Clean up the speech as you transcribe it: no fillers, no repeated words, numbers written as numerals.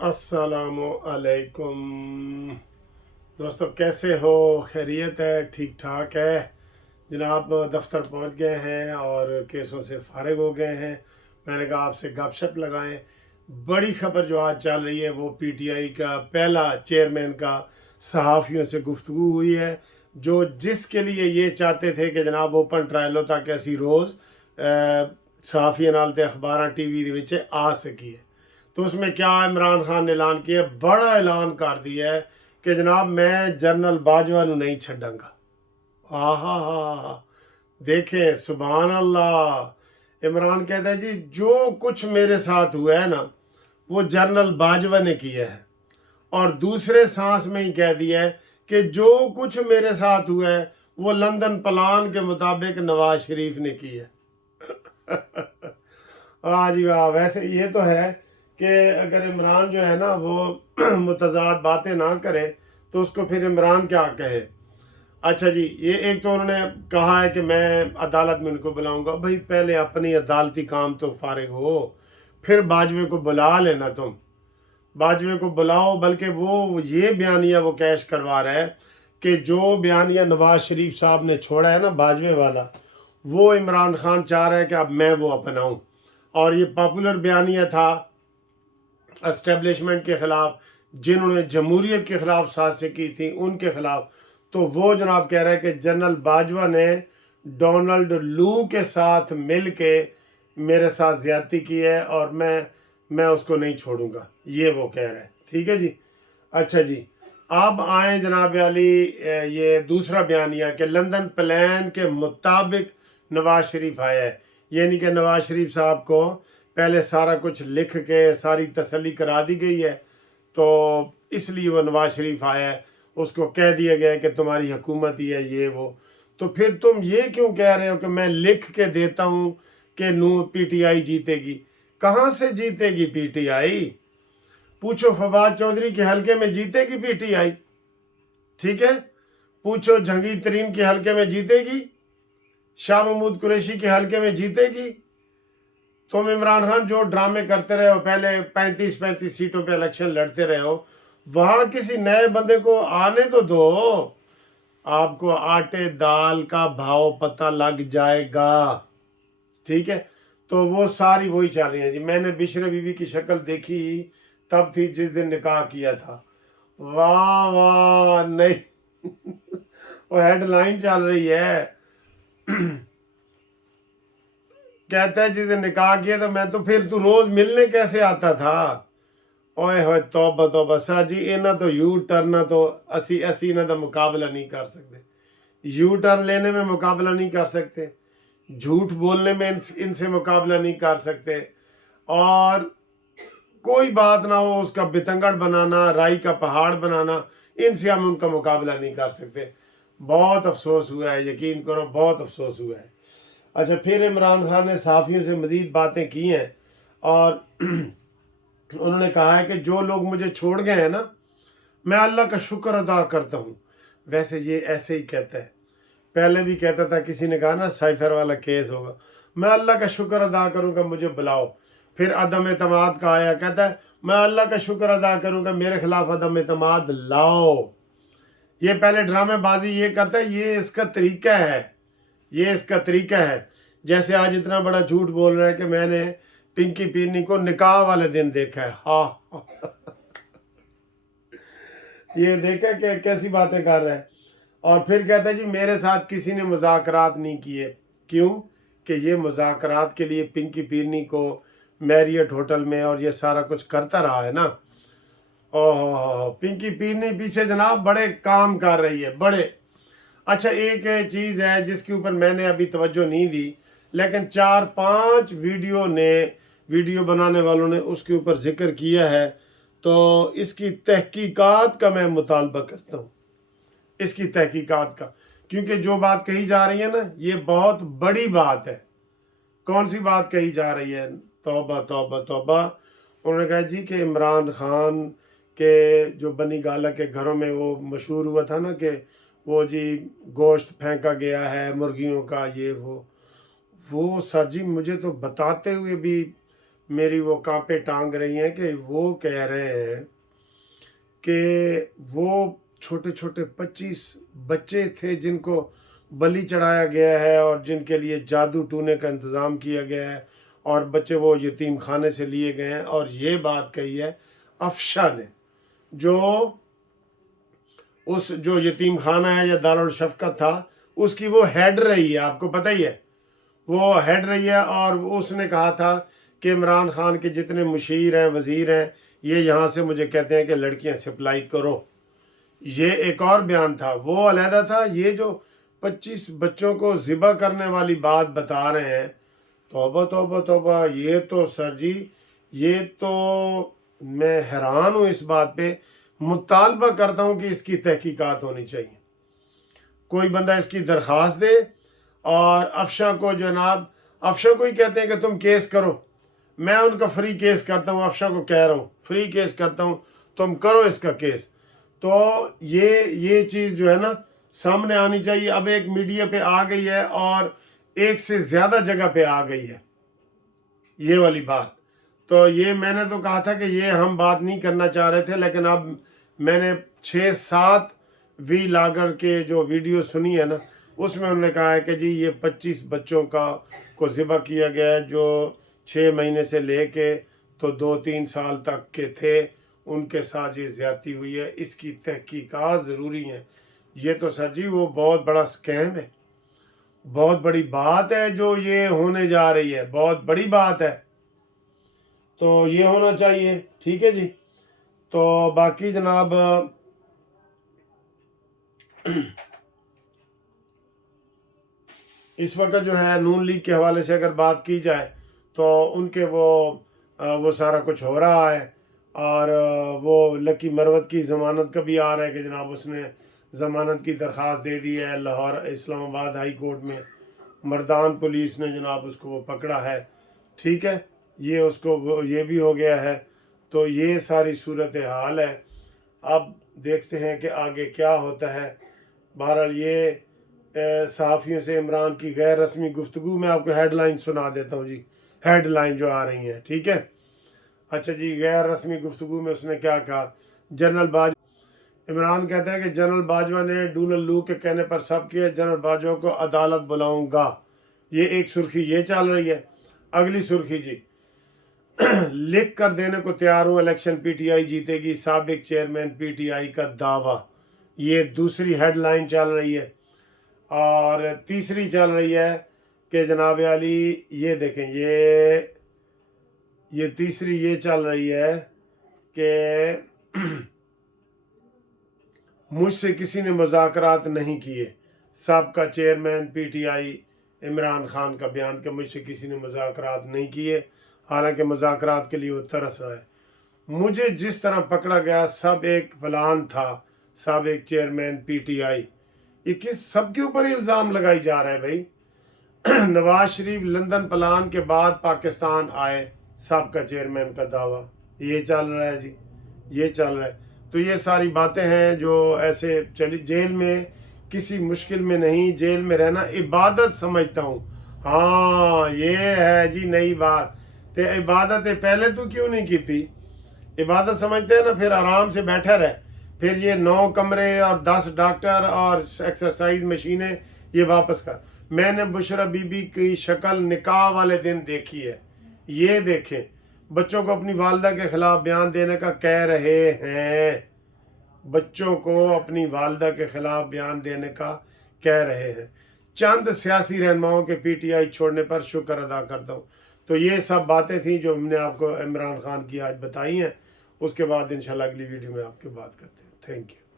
अस्सलामु अलैकुम दोस्तों, कैसे हो? खैरियत है? ठीक ठाक है जनाब। दफ्तर पहुंच गए हैं और केसों से फारिग हो गए हैं। मैंने कहा आपसे गपशप लगाएं। बड़ी खबर जो आज चल रही है वो पीटीआई का पहला चेयरमैन का सहाफ़ियों से गुफ्तगू हुई है, जो जिसके लिए ये चाहते थे कि जनाब ओपन ट्रायल हो ताकि असी रोज़ सहाफ़ियों नाल ते अखबारां टीवी ਦੇ ਵਿੱਚ आ सकीए। तो उसमें क्या इमरान खान ने ऐलान किया, बड़ा ऐलान कर दिया है कि जनाब मैं जनरल बाजवा नू नहीं छड्डांगा। आहा हा, देखें, सुभान अल्लाह। इमरान कहता है जी जो कुछ मेरे साथ हुआ है ना वो जनरल बाजवा ने किया है, और दूसरे सांस में ही कह दिया है कि जो कुछ मेरे साथ हुआ है वो लंदन प्लान के मुताबिक नवाज शरीफ ने किया है। हाँ जी वाह। वैसे ये तो है कि अगर इमरान जो है ना वो मुतजाद बातें ना करे तो उसको फिर इमरान क्या कहे। अच्छा जी, ये एक तो उन्होंने कहा है कि मैं अदालत में उनको बुलाऊंगा। भाई पहले अपनी अदालती काम तो फारिग हो, फिर बाजवे को बुला लेना। तुम बाजवे को बुलाओ, बल्कि वो ये बयानिया वो कैश करवा रहा है कि जो बयानिया नवाज शरीफ साहब ने छोड़ा है ना बाजवे वाला, वो इमरान खान चाह रहा है कि अब मैं वो अपनाऊं। और ये पॉपुलर बयानिया था एस्टेब्लिशमेंट के ख़िलाफ़, जिन्होंने जमहूरियत के ख़िलाफ़ साजिशें की थी उनके ख़िलाफ़। तो वो जनाब कह रहा है कि जनरल बाजवा ने डोनाल्ड लू के साथ मिल के मेरे साथ ज़्यादती की है और मैं उसको नहीं छोड़ूंगा, ये वो कह रहा है। ठीक है जी। अच्छा जी, अब आए जनाब अली ये दूसरा बयानिया कि लंदन प्लान के मुताबिक नवाज शरीफ आया है। यानी कि नवाज शरीफ साहब को पहले सारा कुछ लिख के सारी तसल्ली करा दी गई है, तो इसलिए वो नवाज शरीफ आया है। उसको कह दिया गया है कि तुम्हारी हुकूमत ही है ये वो। तो फिर तुम ये क्यों कह रहे हो कि मैं लिख के देता हूँ कि नू पीटीआई जीतेगी? कहाँ से जीतेगी पीटीआई? पूछो फवाद चौधरी के हलके में जीतेगी पीटीआई, ठीक है। पूछो जहांगीर तरीन के हलके में जीतेगी, शाह महमूद कुरैशी के हलके में जीतेगी। तुम इमरान खान जो ड्रामे करते रहे हो, पहले 35-35 सीटों पे इलेक्शन लड़ते रहे हो, वहां किसी नए बंदे को आने तो दो। आपको आटे दाल का भाव पता लग जाएगा, ठीक है। तो वो सारी वही चल रही है जी। मैंने बिशरे बीबी की शक्ल देखी तब थी जिस दिन निकाह किया था। वाह वाह नहीं। वो हेडलाइन चल रही है। कहता है जिस दिन निकाह किया तो मैं तो फिर तू रोज मिलने कैसे आता था? ओए होए तौबा तौबा। सर जी इन्हों तो यू टर्न तो असी इन्हों का मुकाबला नहीं कर सकते। यू टर्न लेने में मुकाबला नहीं कर सकते, झूठ बोलने में इनसे मुकाबला नहीं कर सकते, और कोई बात ना हो उसका बितंगड़ बनाना, राई का पहाड़ बनाना, इनसे हम उनका मुकाबला नहीं कर सकते। बहुत अफसोस हुआ है, यकीन करो बहुत अफसोस हुआ है। अच्छा, फिर इमरान खान ने सहाफ़ियों से मज़ीद बातें की हैं और उन्होंने कहा है कि जो लोग मुझे छोड़ गए हैं ना, मैं अल्लाह का शुक्र अदा करता हूँ। वैसे ये ऐसे ही कहता है, पहले भी कहता था, किसी ने कहा ना साइफर वाला केस होगा, मैं अल्लाह का शुक्र अदा करूँगा मुझे बुलाओ। फिर अदम एतमाद का आया, कहता है मैं अल्लाह का शुक्र अदा करूँगा मेरे खिलाफ अदम एतमाद लाओ। ये पहले ड्रामेबाजी ये करता है, ये इसका तरीका है, ये इसका तरीका है। जैसे आज इतना बड़ा झूठ बोल रहा है कि मैंने पिंकी पीनी को निकाह वाले दिन देखा है। हाँ ये देखा कि कैसी बातें कर रहा है। और फिर कहता है जी मेरे साथ किसी ने मुज़ाकरात नहीं किए। क्यों? कि ये मुज़ाकरात के लिए पिंकी पीनी को मैरियट होटल में और ये सारा कुछ करता रहा है ना। ओह, पिंकी पीनी पीछे जनाब बड़े काम कर रही है, बड़े। अच्छा, एक चीज़ है जिसके ऊपर मैंने अभी तवज्जो नहीं दी, लेकिन 4-5 वीडियो बनाने वालों ने उसके ऊपर जिक्र किया है, तो इसकी तहकीकात का मैं मुतालबा करता हूँ, इसकी तहकीकात का। क्योंकि जो बात कही जा रही है ना, ये बहुत बड़ी बात है। कौन सी बात कही जा रही है? तौबा तौबा तौबा। उन्होंने कहा जी कि इमरान खान के जो बनी गाला के घरों में वो मशहूर हुआ था ना कि वो जी गोश्त फेंका गया है मुर्गियों का, ये वो सर जी मुझे तो बताते हुए भी मेरी वो कांपे टांग रही हैं कि वो कह रहे हैं कि वो छोटे छोटे 25 बच्चे थे जिनको बलि चढ़ाया गया है और जिनके लिए जादू टूने का इंतज़ाम किया गया है और बच्चे वो यतीम खाने से लिए गए हैं। और ये बात कही है अफशा ने, जो यतीम खाना है या दारुल शफ़क़त था उसकी वो हेड रही है, आपको पता ही है, वो हेड रही है। और उसने कहा था कि इमरान खान के जितने मुशीर हैं, वज़ीर हैं, ये यहाँ से मुझे कहते हैं कि लड़कियाँ सप्लाई करो। ये एक और बयान था, वो अलहदा था। ये जो 25 बच्चों को ज़िबा करने वाली बात बता रहे हैं, तौबा तौबा तौबा, ये तो सर जी, ये तो मैं हैरान हूँ इस बात पे। मुतालबा करता हूँ कि इसकी तहकीकात होनी चाहिए, कोई बंदा इसकी दरख्वास्त दे। और अफशा को, जनाब अफशा को ही कहते हैं कि तुम केस करो, मैं उनका फ्री केस करता हूँ, अफशा को कह रहा हूँ फ्री केस करता हूँ, तुम करो इसका केस। तो ये चीज़ जो है ना सामने आनी चाहिए। अब एक मीडिया पे आ गई है और एक से ज़्यादा जगह पे आ गई है ये वाली बात। तो ये मैंने तो कहा था कि ये हम बात नहीं करना चाह रहे थे, लेकिन अब मैंने 6-7 वी लागर के जो वीडियो सुनी है ना, उसमें उन्होंने कहा है कि जी ये 25 बच्चों को ज़िबा किया गया है, जो 6 महीने से लेके तो 2-3 साल तक के थे, उनके साथ ये ज़्यादती हुई है, इसकी तहकीकात ज़रूरी है। ये तो सर जी वो बहुत बड़ा स्कैम है, बहुत बड़ी बात है जो ये होने जा रही है, बहुत बड़ी बात है। तो ये होना चाहिए, ठीक है जी। तो बाकी जनाब इस वक्त जो है नून लीग के हवाले से अगर बात की जाए तो उनके वो सारा कुछ हो रहा है। और वो लकी मरवत की ज़मानत का भी आ रहा है कि जनाब उसने ज़मानत की दरख्वास्त दे दी है लाहौर इस्लामाबाद हाई कोर्ट में। मर्दान पुलिस ने जनाब उसको वो पकड़ा है, ठीक है, ये उसको ये भी हो गया है। तो ये सारी सूरत हाल है। अब देखते हैं कि आगे क्या होता है। बहरहाल ये सहाफ़ियों से इमरान की गैर रस्मी गुफ्तगू, मैं आपको हेडलाइन सुना देता हूँ जी, हेडलाइन जो आ रही हैं, ठीक है। अच्छा जी, गैर रस्मी गुफ्तगू में उसने क्या कहा, जनरल बाजवा, इमरान कहता है कि जनरल बाजवा ने डोनाल्ड लू के कहने पर सब किया, जनरल बाजवा को अदालत बुलाऊंगा। ये एक सुर्खी ये चल रही है। अगली सुर्खी जी, लिख कर देने को तैयार हूँ, इलेक्शन पीटीआई जीतेगी, साबिक चेयरमैन पीटीआई का दावा। ये दूसरी हेडलाइन चल रही है। और तीसरी चल रही है कि जनाब अली, ये देखें, ये तीसरी ये चल रही है कि मुझसे किसी ने मुज़ाकरात नहीं किए। साबका चेयरमैन पीटीआई इमरान खान का बयान कि मुझसे किसी ने मुज़ाकरात नहीं किए, हालांकि मुज़ाकरात के लिए वो तरस रहा है। मुझे जिस तरह पकड़ा गया सब एक प्लान था, साबिक चेयरमैन पीटीआई। ये किस सब के ऊपर इल्ज़ाम लगाई जा रहा है भाई। नवाज शरीफ लंदन प्लान के बाद पाकिस्तान आए, साबका चेयरमैन का दावा, ये चल रहा है जी, ये चल रहा है। तो ये सारी बातें हैं जो ऐसे चली। जेल में किसी मुश्किल में नहीं, जेल में रहना इबादत समझता हूँ। हाँ ये है जी नई बात। तो इबादत पहले तो क्यों नहीं की थी, इबादत समझते हैं ना, फिर आराम से बैठा रहे। फिर ये 9 कमरे और 10 डॉक्टर और एक्सरसाइज मशीनें ये वापस कर। मैंने बुशरा बीबी की शक्ल निकाह वाले दिन देखी है, ये देखें, बच्चों को अपनी वालदा के खिलाफ बयान देने का कह रहे हैं, बच्चों को अपनी वालदा के खिलाफ बयान देने का कह रहे हैं। चंद सियासी रहनुमाओं के पीटीआई छोड़ने पर शुक्र अदा करता हूँ। तो ये सब बातें थी जो हमने आपको इमरान खान की आज बताई हैं। उसके बाद इंशाल्लाह अगली वीडियो में आपके बात करते हैं। Thank you.